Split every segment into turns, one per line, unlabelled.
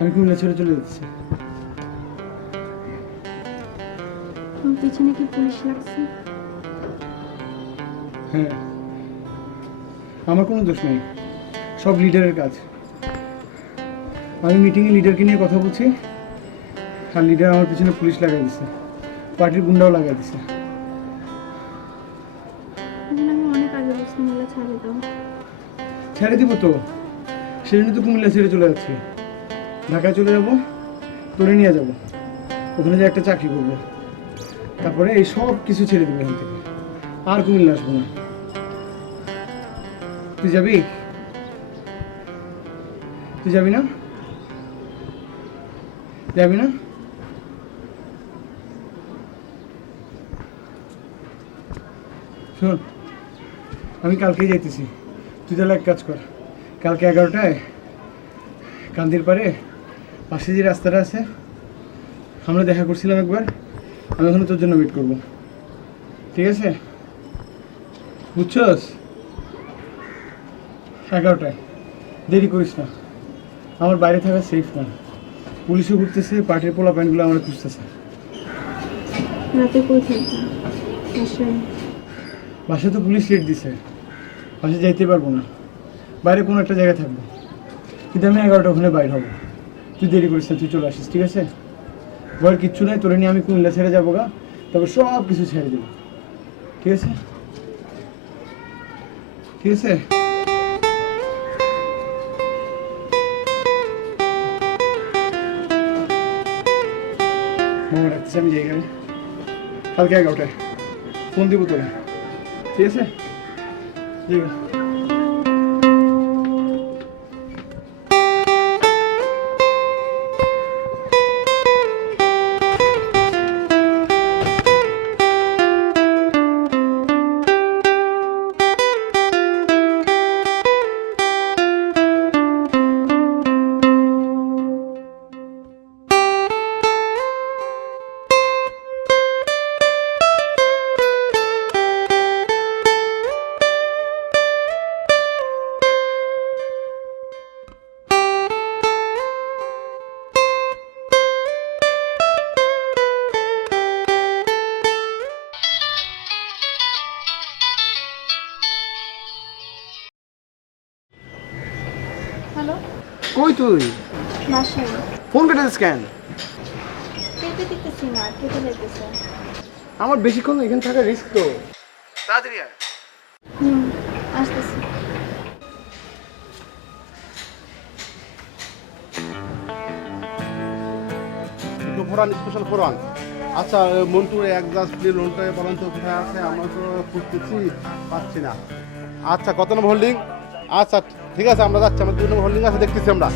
আমি কুমিল্লা ছেড়ে চলে যাচ্ছি।
আমার পিছনে কি পুলিশ লাগছে?
হ্যাঁ। আমার কোনো দোষ নেই। সব লিডারের কাজ। আমি মিটিংয়ে লিডারকে নিয়ে কথা বলছি আর লিডার আমার পিছনে পুলিশ লাগাই দিছে। পার্টির গুন্ডাও লাগাই দিছে।
ছেড়ে
দিব তো। সেজন্য তো কুমিল্লা ছেড়ে চলে যাচ্ছি। ঢাকায় চলে যাব তোরে নিয়ে যাব। ওখানে যে একটা চাকরি করব। তারপরে এই সব কিছু ছেড়ে দেবো এখান থেকে। আর কুমিল্লা আসব না। তুই যাবি? তুই যাবি না? যাবি না? শোন, আমি কালকেই যাইতেছি। তুই তাহলে এক কাজ কর। কালকে এগারোটায় কান্দির পারে পাশে যে রাস্তাটা আছে আমরা দেখা করছিলাম একবার আমি ওখানে তোর জন্য ওয়েট করব। ঠিক আছে? বুঝছস? এগারোটায়। দেরি করিস না। আমার বাইরে থাকা সেফ না। পুলিশও ঘুরতেছে পার্টির পোলা প্যান্টগুলো আমরা খুঁজতেছে।
বাসায়
তো পুলিশ রেট দিছে। বাসায় যাইতে পারব না। বাইরে কোনো একটা জায়গায় থাকব। কিন্তু আমি এগারোটা ওখানে বাইর হব। তুই দেরি করিস তুই চলে আসিস, ঠিক আছে? ভয়ের কিচ্ছু নাই, তোরে নিয়ে আমি কুমিল্লা ছেড়ে যাব গা। তারপর সব কিছু ছেড়ে দেবো। ঠিক আছে? ঠিক আছে? রাখতেছি আমি এখানে কালকে এগারোটায়। ফোন দিব তোরে। ঠিক আছে? ঠিক আছে
হ্যালো?
কই তুই?
বাসায়।
ফোন কেটেছিস কেন?
কেটে দিতেছি না কেটে
আমার বেশিক্ষণ এখানে থাকা রিস্ক তো। তাড়াতাড়ি আয়।
হুম আসতেছি।
ফোরান স্পেশাল ফোরান আচ্ছা মন্টুর এক গ্লাস প্লে লোনটা বলেন তো কোথায় আছে? আমরা তো খুঁজতেছি পাচ্ছি না। আচ্ছা কত নম্বর হোল্ডিং আচ্ছা ঠিক আছে আমরা যাচ্ছি আমাদের নম্বর হোল্ডিং আছে দেখতেছি আমরা।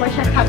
পয়সা খাবে